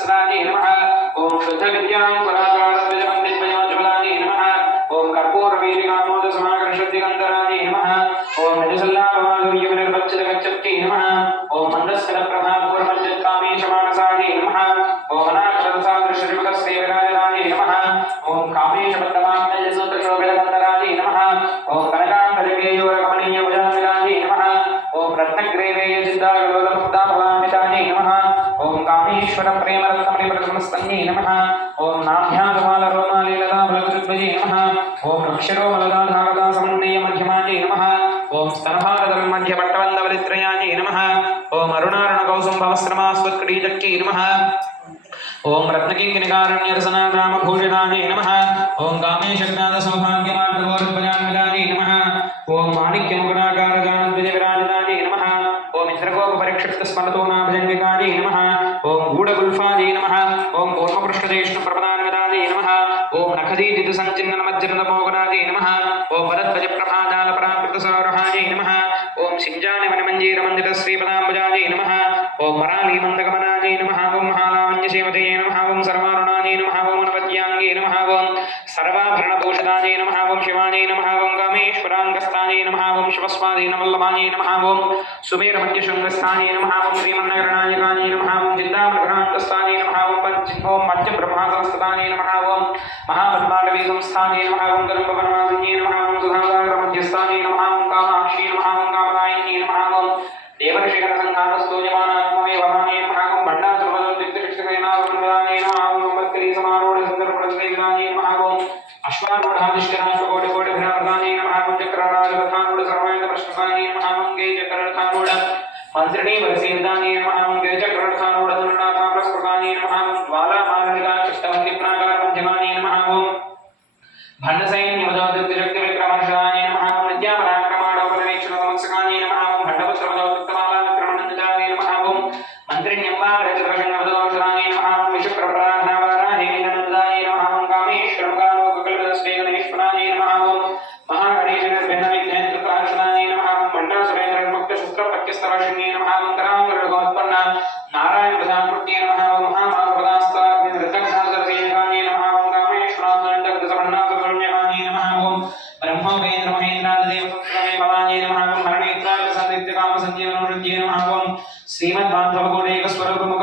सहस्राणी नम। ओं शुद्ध विद्याजुलानी नम। ओं कर्पूर वीरिकामोद समाकर्षुद्धिगंधराणी नम। ओं निजसल्लाभमाधुर्यमनिर्वच्चलगच्छप्ति नम। ओं मंदस्कर प्रभापूर्वजत्कामी शमानसाणी नम। ओं अनाक्षरसादृश्यमकस्यविराजराणी नम। ओं कामेश पद्माप्तयसूत्रशोभिलगंधराणी नम। ओं कनकाम्बरकेयोरकमनीयभुजामिलानी नम। ओं रत्नग्रीवेयसिद्धागलोलम वेङ्कटेश्वरप्रेमरत्नमणिमृगमस्तन्ये नमः। ॐ नाभ्यागमालरोमालीलताभृगृद्वजे नमः। ॐ वृक्षरोमलताधारदासमन्वयमध्यमाजे नमः। ॐ स्तनभारतं मध्यपट्टवन्दवलित्रयाजे नमः। ॐ अरुणारुणकौसुम्भवश्रमास्वत्क्रीडक्ये नमः। ॐ रत्नकिङ्किनिकारण्यरसनाग्रामभूषिताजे नमः। ॐ कामेशज्ञातसौभाग्यमार्गवोरुद्वजाङ्ग ఇంద్రకోప పరిక్షిప్త స్మరతోనాభజంగికాజీ నమ ఓం గూఢగుల్ఫాజీ నమ ఓం కూర్మపృష్ఠదేష్ణ ప్రపదాన్వితాజీ నమ ఓం నఖదీజిత సంచిన్నన మజ్జనద మోగనాజీ నమ ఓం వరద్వజ ప్రభాజాల పరాకృత సౌరహాజీ నమ ఓం సింజాని వనమంజీర మందిర శ్రీపదాంబుజాజీ నమ ఓం మరాళీ మందగమనాజీ నమ ఓం మహాలామన్యసేమతే నమ ఓం సర్వారుణాజీ నమ ఓం అనవద్యాంగే నమ ఓం సర్వాభరణభూషదాజీ నమ ఓం శివాజీ నమ ఓం కామేశ్వరాంగస్థాజీ నమ ఓం శివస్వాదీ నమల్లభాజీ నమ ఓం సుమేరమధ్యశృంగస్థాజీ నమ ఓం శ్రీమన్నగరనాయకాజీ నమ ఓం జిందామృగాంతస్థాజీ నమ ఓం పంచ మంత్రిణీ వరసేందాని మహామంగే చక్రరథానోడ దుర్నాథా ప్రస్కృతాని మహాం ద్వాలా మారణిగా చిత్తమంది ప్రాకార మధ్యమాని మహాం భండసైన్ నిమదోద్యుక్త శక్తి విక్రమర్షాని మహాం నిత్యాపరాక్రమాణోపవేక్షణ సంస్కాని సత్యమనుషుధ్యేనమాగం శ్రీమద్బాంధవగుణేక స్వరూపముఖ